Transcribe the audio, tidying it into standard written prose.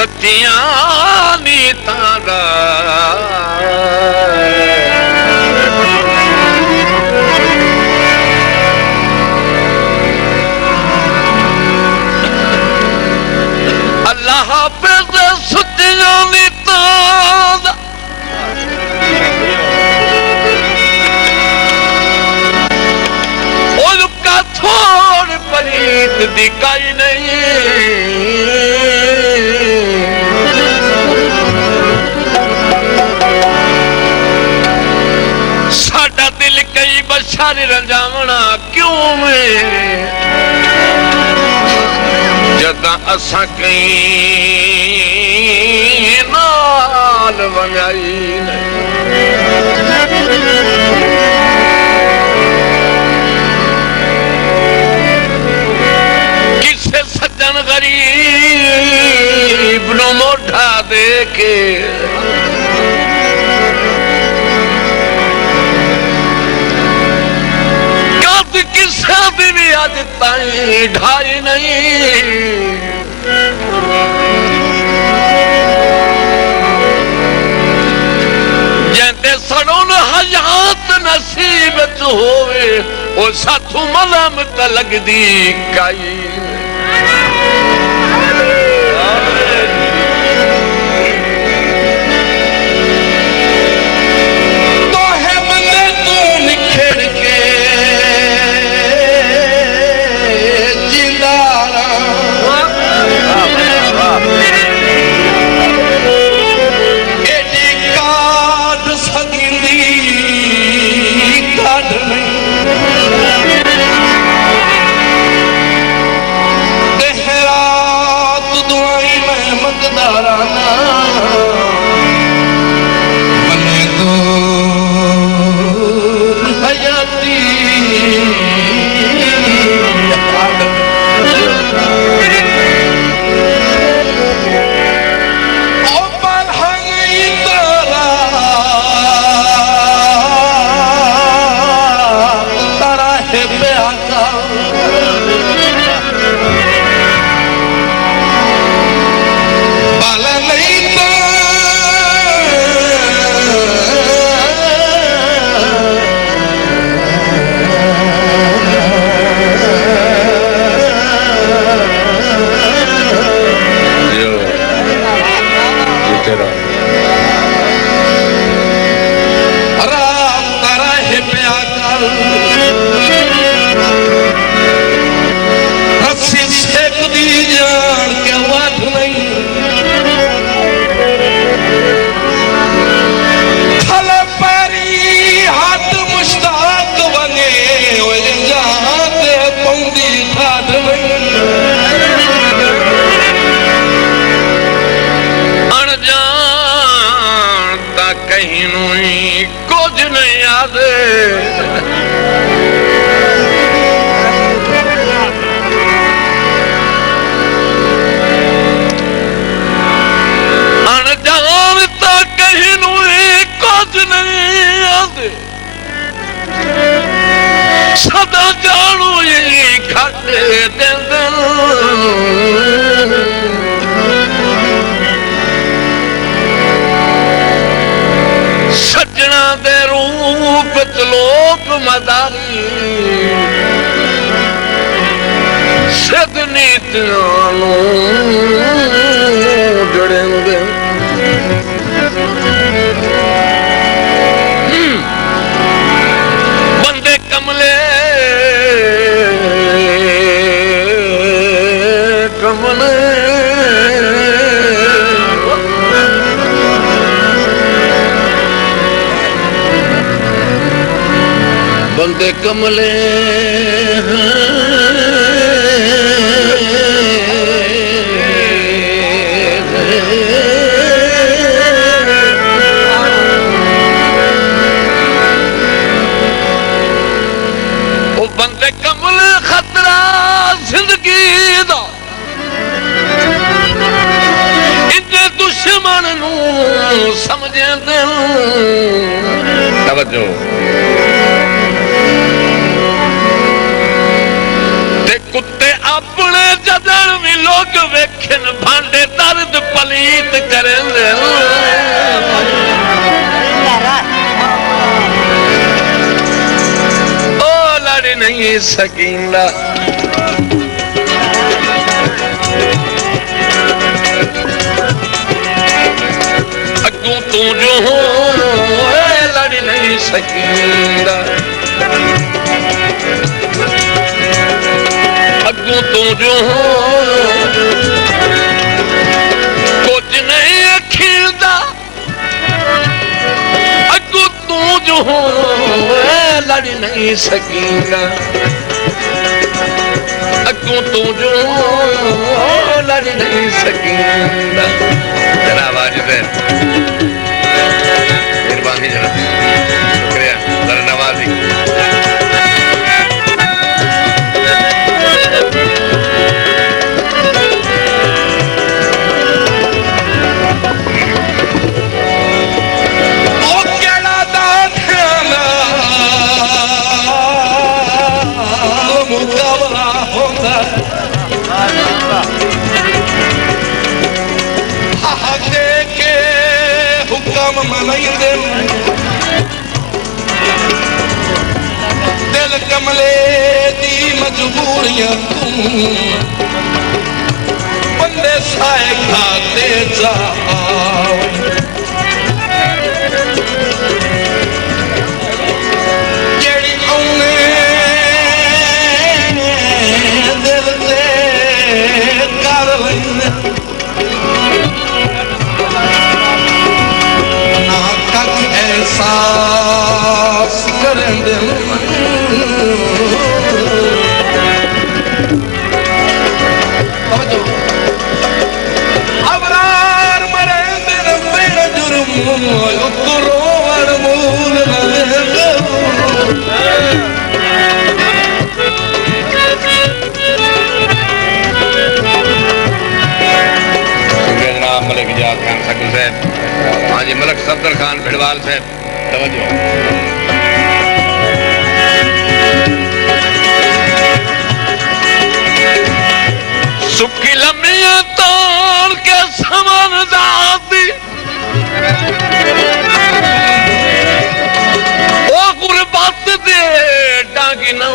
सतियां नी तारा अल्लाह पे सतियां नी तारा उनका थोड़ परीत दिखाई नहीं साडा दिल कई बशार रंजावना क्यों में जदा असा कई नाल वंगाई किसे सज्जन गरीब नो मोढ़ा दे के किसा भी अज ताई ढाई नहीं जैसे सड़ों हयात नसीब च होवे वो साथू मलम त लगदी काई सदा जानू ये खाते सजना दे रूप लोक मदारी सदनी त्यानू जुड़ेंगे बंदे कमले कमले बंदे कमले बंदे कमले खतरा जिंदगी दा इन्ने दुश्मन नू समझे दिल तवज्जो कुत्ते अपने जदन भी लोग वेखन भांडे दर्द पलीत करेंदे ओ लड़ नहीं सकींदा अगू तू जो हो लड़ नहीं सकींदा अगू तू जो हो कुछ नहीं खिलदा अगू तू जो हो लड़ नहीं सकींदा अगू तू जो हो लड़ नहीं सकींदा जनाब वाजिद मेहरबानी जनाब शुक्रिया जरा नवाजी दिल कमले दी मजबूरियां तू बंदे साए खाते जा जेड़ी औने दिल से कर लैंदे ना कक एहसास करेंदे अबरार मरेंदे बिन जुर्म उतरो अरमूल जनाब मलिक इजाज खान सकल साहब हाँ जी मलिक सफदर खान भिड़वाल साहब तवज्जो सुखी लम्बियां तोड़ के समान दादी ओ गुरबत दे डांगी न